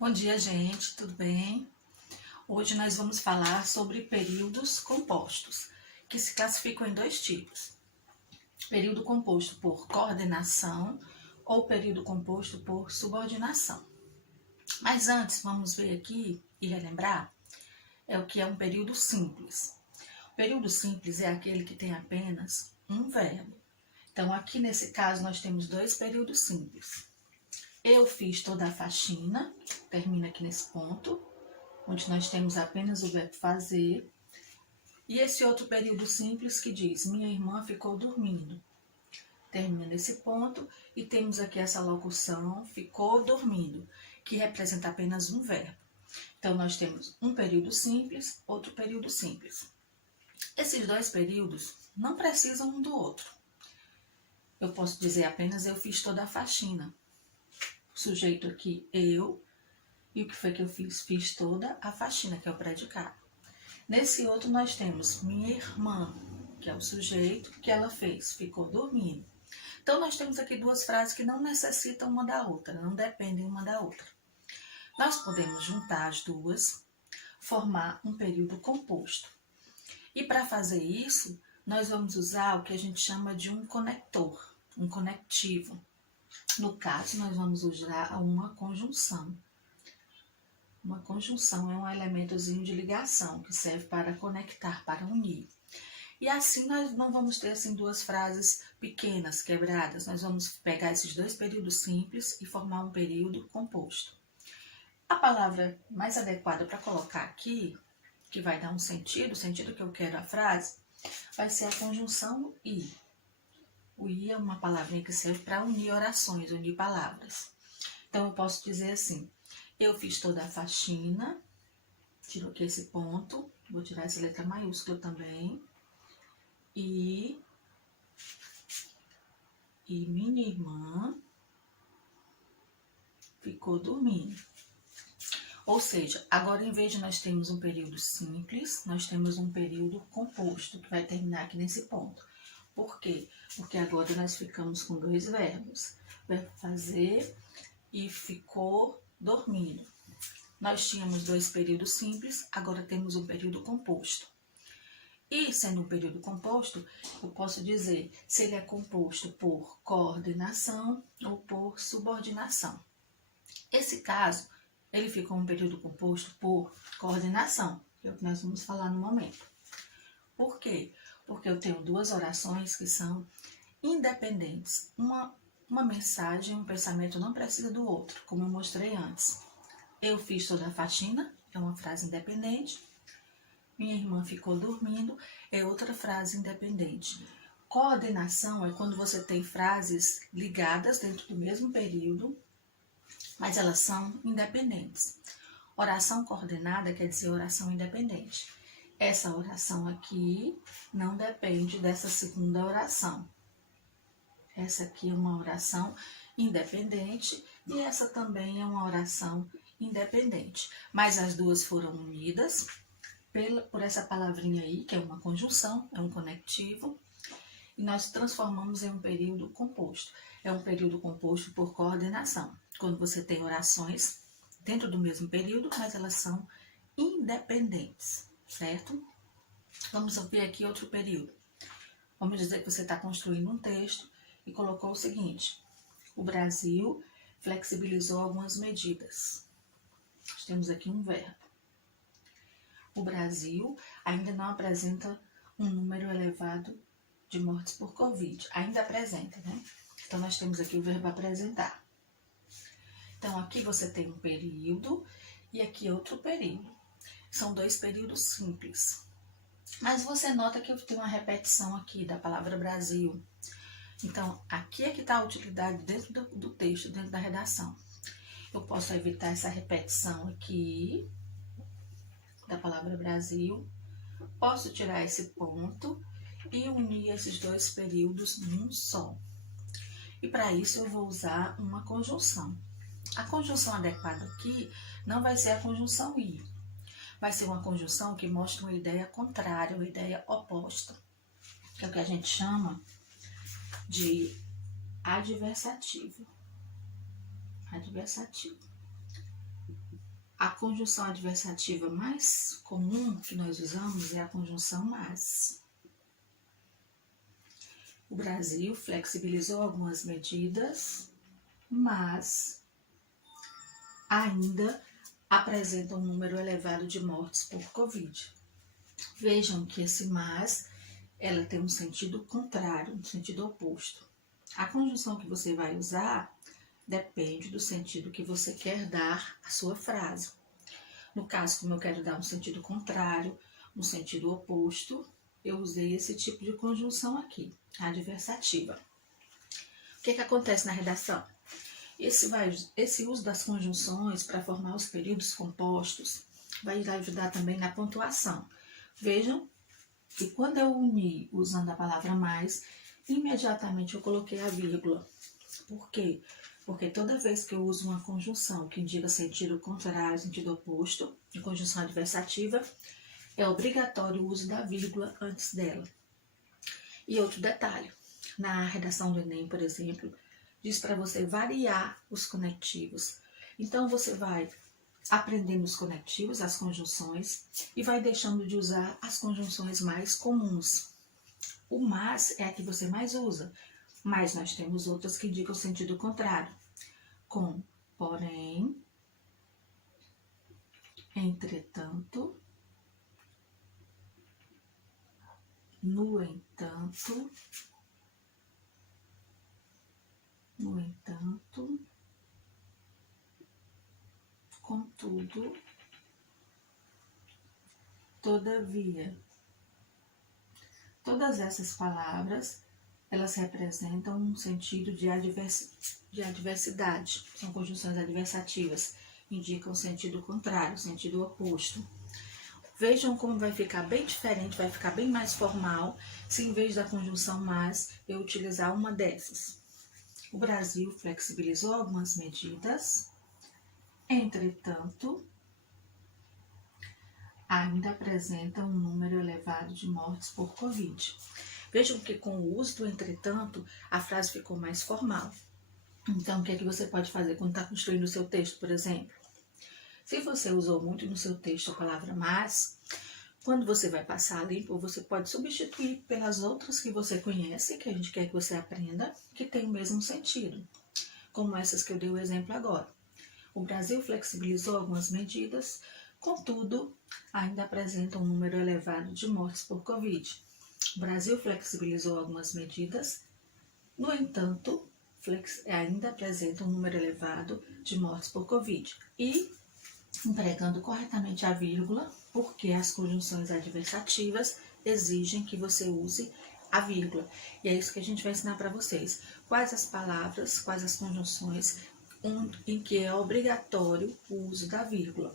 Bom dia, gente, tudo bem? Hoje nós vamos falar sobre períodos compostos, que se classificam em dois tipos. Período composto por coordenação ou período composto por subordinação. Mas antes, vamos ver aqui e relembrar o que é um período simples. O período simples é aquele que tem apenas um verbo. Então, aqui nesse caso, nós temos dois períodos simples. Eu fiz toda a faxina, termina aqui nesse ponto, onde nós temos apenas o verbo fazer. E esse outro período simples que diz, minha irmã ficou dormindo. Termina nesse ponto e temos aqui essa locução, ficou dormindo, que representa apenas um verbo. Então, nós temos um período simples, outro período simples. Esses dois períodos não precisam um do outro. Eu posso dizer apenas, eu fiz toda a faxina. Sujeito aqui, eu, e o que foi que eu fiz? Fiz toda a faxina, que é o predicado. Nesse outro nós temos minha irmã, que é o sujeito, que ela fez, ficou dormindo. Então nós temos aqui duas frases que não necessitam uma da outra, não dependem uma da outra. Nós podemos juntar as duas, formar um período composto. E para fazer isso, nós vamos usar o que a gente chama de um conector, um conectivo. No caso, nós vamos usar uma conjunção. Uma conjunção é um elementozinho de ligação que serve para conectar, para unir. E assim nós não vamos ter assim duas frases pequenas, quebradas. Nós vamos pegar esses dois períodos simples e formar um período composto. A palavra mais adequada para colocar aqui, que vai dar um sentido, o sentido que eu quero a frase, vai ser a conjunção i. O i é uma palavrinha que serve para unir orações, unir palavras. Então, eu posso dizer assim, eu fiz toda a faxina, tiro aqui esse ponto, vou tirar essa letra maiúscula também, e minha irmã ficou dormindo. Ou seja, agora em vez de nós termos um período simples, nós temos um período composto, que vai terminar aqui nesse ponto. Por quê? Porque agora nós ficamos com dois verbos. Verbo fazer e ficou dormindo. Nós tínhamos dois períodos simples, agora temos um período composto. E sendo um período composto, eu posso dizer se ele é composto por coordenação ou por subordinação. Esse caso, ele ficou um período composto por coordenação, que é o que nós vamos falar no momento. Por quê? Porque eu tenho duas orações que são independentes. Uma mensagem, um pensamento não precisa do outro, como eu mostrei antes. Eu fiz toda a faxina, é uma frase independente. Minha irmã ficou dormindo, é outra frase independente. Coordenação é quando você tem frases ligadas dentro do mesmo período, mas elas são independentes. Oração coordenada quer dizer oração independente. Essa oração aqui não depende dessa segunda oração. Essa aqui é uma oração independente e essa também é uma oração independente. Mas as duas foram unidas por essa palavrinha aí, que é uma conjunção, é um conectivo, e nós transformamos em um período composto. É um período composto por coordenação, quando você tem orações dentro do mesmo período, mas elas são independentes, certo? Vamos ver aqui outro período. Vamos dizer que você está construindo um texto e colocou o seguinte: o Brasil flexibilizou algumas medidas. Nós temos aqui um verbo. O Brasil ainda não apresenta um número elevado de mortes por Covid. Ainda apresenta, né? Então, nós temos aqui o verbo apresentar. Então, aqui você tem um período e aqui outro período. São dois períodos simples. Mas você nota que eu tenho uma repetição aqui da palavra Brasil. Então, aqui é que está a utilidade dentro do texto, dentro da redação. Eu posso evitar essa repetição aqui da palavra Brasil. Posso tirar esse ponto e unir esses dois períodos num só. E para isso eu vou usar uma conjunção. A conjunção adequada aqui não vai ser a conjunção i. Vai ser uma conjunção que mostra uma ideia contrária, uma ideia oposta. Que é o que a gente chama de adversativo. Adversativo. A conjunção adversativa mais comum que nós usamos é a conjunção mas. O Brasil flexibilizou algumas medidas, mas ainda apresenta um número elevado de mortes por Covid. Vejam que esse mas, ela tem um sentido contrário, um sentido oposto. A conjunção que você vai usar depende do sentido que você quer dar à sua frase. No caso, como eu quero dar um sentido contrário, um sentido oposto, eu usei esse tipo de conjunção aqui, adversativa. O que acontece na redação? Esse uso das conjunções para formar os períodos compostos vai ajudar também na pontuação. Vejam que quando eu uni usando a palavra mais, imediatamente eu coloquei a vírgula. Por quê? Porque toda vez que eu uso uma conjunção que indica sentido contrário, sentido oposto, de conjunção adversativa, é obrigatório o uso da vírgula antes dela. E outro detalhe, na redação do Enem, por exemplo, diz para você variar os conectivos. Então, você vai aprendendo os conectivos, as conjunções, e vai deixando de usar as conjunções mais comuns. O mas é a que você mais usa, mas nós temos outras que indicam o sentido contrário, com porém, entretanto, no entanto, contudo, todavia. Todas essas palavras, elas representam um sentido de adversidade. São conjunções adversativas, indicam sentido contrário, sentido oposto. Vejam como vai ficar bem diferente, vai ficar bem mais formal, se em vez da conjunção mas, eu utilizar uma dessas. O Brasil flexibilizou algumas medidas, entretanto, ainda apresenta um número elevado de mortes por Covid. Vejam que com o uso do entretanto, a frase ficou mais formal. Então, o que é que você pode fazer quando está construindo o seu texto, por exemplo? Se você usou muito no seu texto a palavra mas, quando você vai passar a limpo, você pode substituir pelas outras que você conhece, que a gente quer que você aprenda, que tem o mesmo sentido, como essas que eu dei o exemplo agora. O Brasil flexibilizou algumas medidas, contudo, ainda apresenta um número elevado de mortes por Covid. O Brasil flexibilizou algumas medidas, no entanto, ainda apresenta um número elevado de mortes por Covid. E, empregando corretamente a vírgula, porque as conjunções adversativas exigem que você use a vírgula. E é isso que a gente vai ensinar para vocês. Quais as palavras, quais as conjunções em que é obrigatório o uso da vírgula.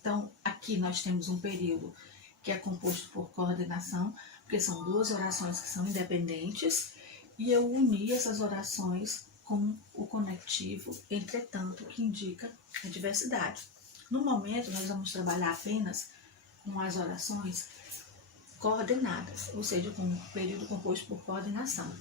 Então, aqui nós temos um período que é composto por coordenação, porque são duas orações que são independentes, e eu uni essas orações com o conectivo, entretanto, que indica a diversidade. No momento, nós vamos trabalhar apenas com as orações coordenadas, ou seja, com o período composto por coordenação.